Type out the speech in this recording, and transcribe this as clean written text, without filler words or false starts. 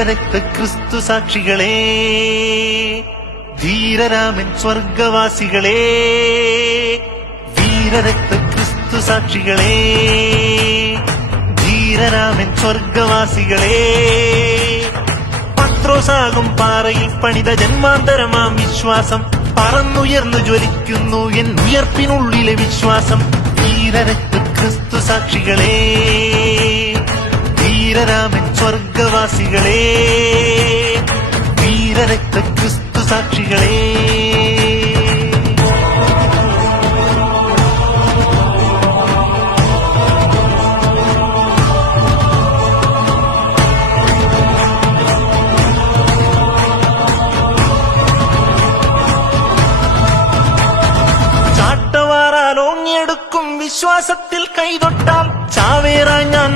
വീരരക്ത ക്രിസ്തു സാക്ഷികളെ, ധീരരാമൻ സ്വർഗവാസികളെ, വീരരക്ത ക്രിസ്തു സാക്ഷികളെ, ധീരരാമൻ സ്വർഗവാസികളെ. പത്രോസാകും പാറയിൽ പണിത ജന്മാന്തരമാം വിശ്വാസം, പറന്നുയർന്നു ജ്വലിക്കുന്നു എൻ ഉയർപ്പിനുള്ളിലെ വിശ്വാസം. വീരരക്ത ക്രിസ്തു സാക്ഷികളെ, ധീരരാമൻ സ്വർഗവാസികളെ, വീരരക്ത ക്രിസ്തു സാക്ഷികളെ. ചാട്ടവാറാലോങ്ങിയെടുക്കും വിശ്വാസത്തിൽ കൈതൊട്ടാൽ ചാവേറാൻ ഞാൻ